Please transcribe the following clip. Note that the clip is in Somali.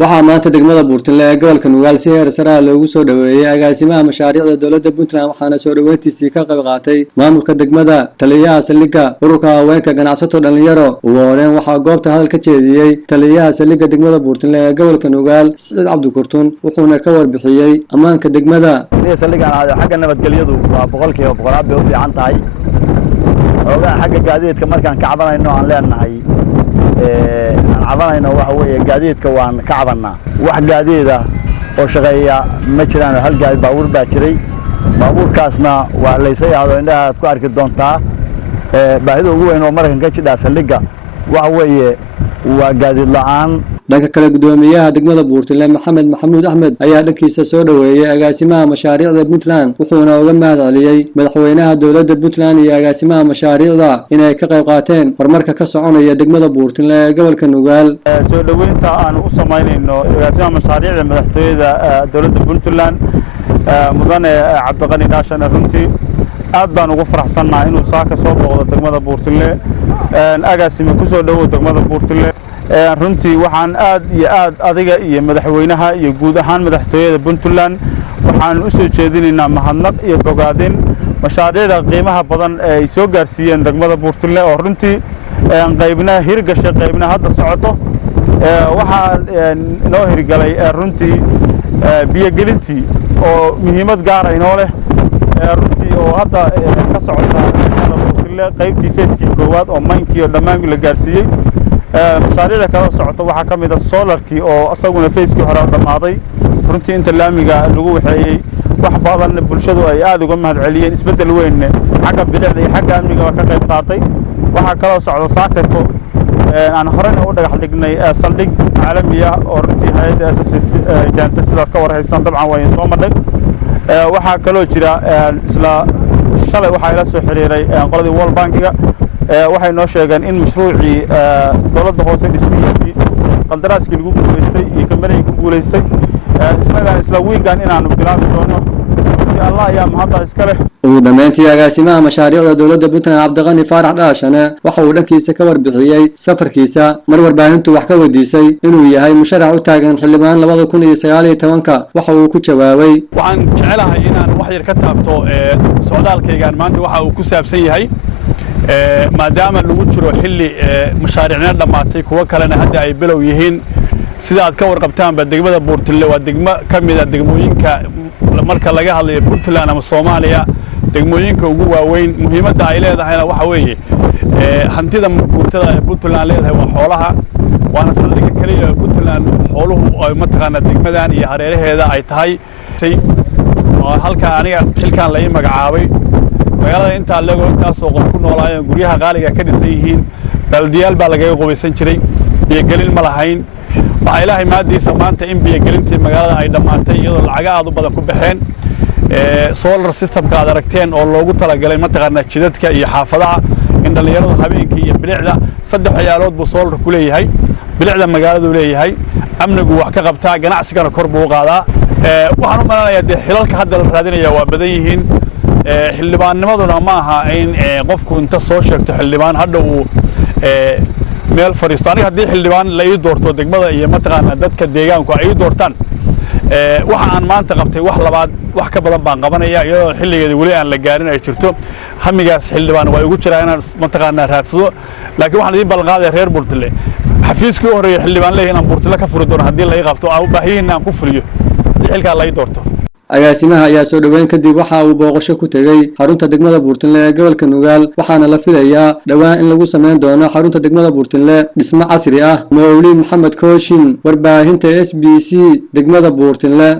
waxaa maanta degmada Buurtile ee gobolka Nugaal si heer sare ah loogu soo dhaweeyay agaasimaha mashaariicda dawladda Puntland waxaana soo dhaweyntiisii ka qayb qaatay maamulka degmada taliyaha saldhigga ururka haweenka ganacsato dhalinyaro ugu horeen waxaa goobta hadal ka jeediyay taliyaha saldhigga degmada Buurtile ee gobolka Nugaal Saciid Cabdi Kurtun wuxuuna ka warbixiyay ammaanka degmada saldhiggan xagga nabadgelyadu waa boqolkiiba boqolaad bay u fiican tahay ogaa xagga gaadiidka markaan ka cabanayno aan leenahay cabanayno waxa weeye gaadiidka waan ka cabanaa wax gaadiida oo shaqeeya ma jiraan hal gaadiid baabuur baa jiray baabuurkaasna waa leysay aad indhaha ku arki doontaa baahida ugu weyn oo markan ka jidha saldhigga waxa weeye waa gaadiid la'aan dhanka kale gudoomiyaha degmada Buurtile Maxamed Maxamuud Axmed ayaa dhankiisa soo dhaweeyay agaasimaha mashaariicda Puntland wuxuuna uga mahadceliyay madaxweynaha dawladda Puntland iyo agaasimaha mashaariicda inay ka qayb qaateen horumarka ka soconaya degmada Buurtile ee gobolka Nugaal soo dhaweynta aan u sameynayno agaasimaha mashaariicda madaxtooyada dawladda Puntland mudane Cabdiqani Daashan runtii aad baan ugu faraxsanahay inuu saaka soo booqdo degmada Buurtile agaasima ku soo dhawo degmada Buurtile runtii waxaan aad iyo aad adiga iyo madaxweynaha iyo guud ahaan madaxtooyada Puntland waxaan u soo jeedinaynaa mahadnaq iyo bogaadin mashaariicda qiimaha badan ee ay soo gaarsiiyeen degmada Buurtile oo runtii qaybna hirgashay qaybna hadda socoto waxaa inoo hirgalay runtii biyo-gelintii oo muhiimad gaar ah inoo leh runtii oo hadda ka socota degmada Buurtile qaybtii feeskii koowaad oo maankii oo dhammaan la gaarsiiyey mashaariicda kala socota waxaa ka mid ah solarkii oo asaguna feeskii hore dhamaaday runtii inta laamiga lagu waxeeyay wax badan bulshadu ay aad uga mahadceliyeen isbedel weyn xagga bilicda iyo xagga amniga ka qayb qaatay waxaa kala socda saakato aan horena u dhagax dhignay saldhig caalami ah oo runtii hay'adda SSF jaanta sida ka warhaysan dabcan way soo madhay waxaa kaloo jira isla shalay waxaa ila soo xiriiray qoladii World Bankiga waxay noo sheegeen in mashruucii dawladda hoose dhismihiisii qandaraaskii lagu guuleystay iyo kambanigii ku guuleystay isla wiigan inaanu bilaabi doono runtii Allah ayaa mahadda iska leh ugu dambeyntii agaasimaha mashaariicda dawladda Puntland Cabdiqani Faarax Dhaashane waxa uu dhankiisa ka warbixiyay safarkiisa mar warbaahintu wax ka weydiisay inuu yahay musharax u taagan xildhibaan 2019 waxa uu ku jawaabay waxaan jecelahay inaan wax yar ka taabto socdaalkaygan maanta waxa uu ku saabsan yahay maadaama lagu jiro xilli mashaariicna dhamaatay kuwa kalena hadda ay bilow yihiin sida aad ka warqabtaanba degmada Buurtile waa degmo kamid ah degmooyinka marka laga hadlayo Puntland ama Soomaaliya degmooyinka ugu waaweyn muhiimadda ay leedahayna waxa weeye hantida Buurtada ee Puntland leedahay waa xoolaha waana saldhigga kaliya ee Puntland xooluhu ay mataqaana degmadan iyo hareeraheeda ay tahay halka aniga xilkan la magacaabay magaalada inta lagu intaasoo qof ku noolaayeen guryaha qaaliga ka dhisan yihiin baldiyaal baa laga qobaysan jiray biyo-gelin ma lahayn waxa ilaahay maadiisa maanta in biyo-gelintii magaalada ay dhamaatay iyadoo lacag aad u badan ku baxeen solar systemka aad aragteen oo loogu talagalay mataqaana jidadka iyo xaafadaha in dhalinyarada habeenkii iyo bilicda saddex waxyaalood buu solar ku leeyahay bilicda magaaladu leeyahay amnigu wax ka qabtaa ganacsigana kor buu qaadaa waxaan u maleynayaa xilalka hadda la raadinayaa waa badan yihiin xildhibaannimaduna ma aha in qofku inta soo sheegto xildhibaan hadda uu meel fariisto aniga haddii xildhibaan la ii doorto degmada iyo mataqaana dadka deegaanku ay ii doortaan waxa aan maanta qabtay wax labaad wax ka badan baan qabanaya iyadoo xilligeeda weli aan la gaarin ay jirto hamigaas xildhibaan waa igu jiraa inaan mataqaana raadsado laakiin waxaan idin ballan qaadayaa reer Buurtile xafiiskii u horeeyay xildhibaan leeyahay inaan Buurtile ka furi doono haddii la ii qabto aan u baahiyihiin aan ku fuliyo xilka la ii doorto agaasimaha ayaa soo dhaweyn kadib waxa uu booqasho ku tagay xarunta degmada Buurtile ee gobolka Nugaal waxaana la filayaa dhawaan in lagu sameyn doono xarunta degmada Buurtile dhismo casri ah Mawlid Maxamed Kooshin warbaahinta SBC degmada Buurtile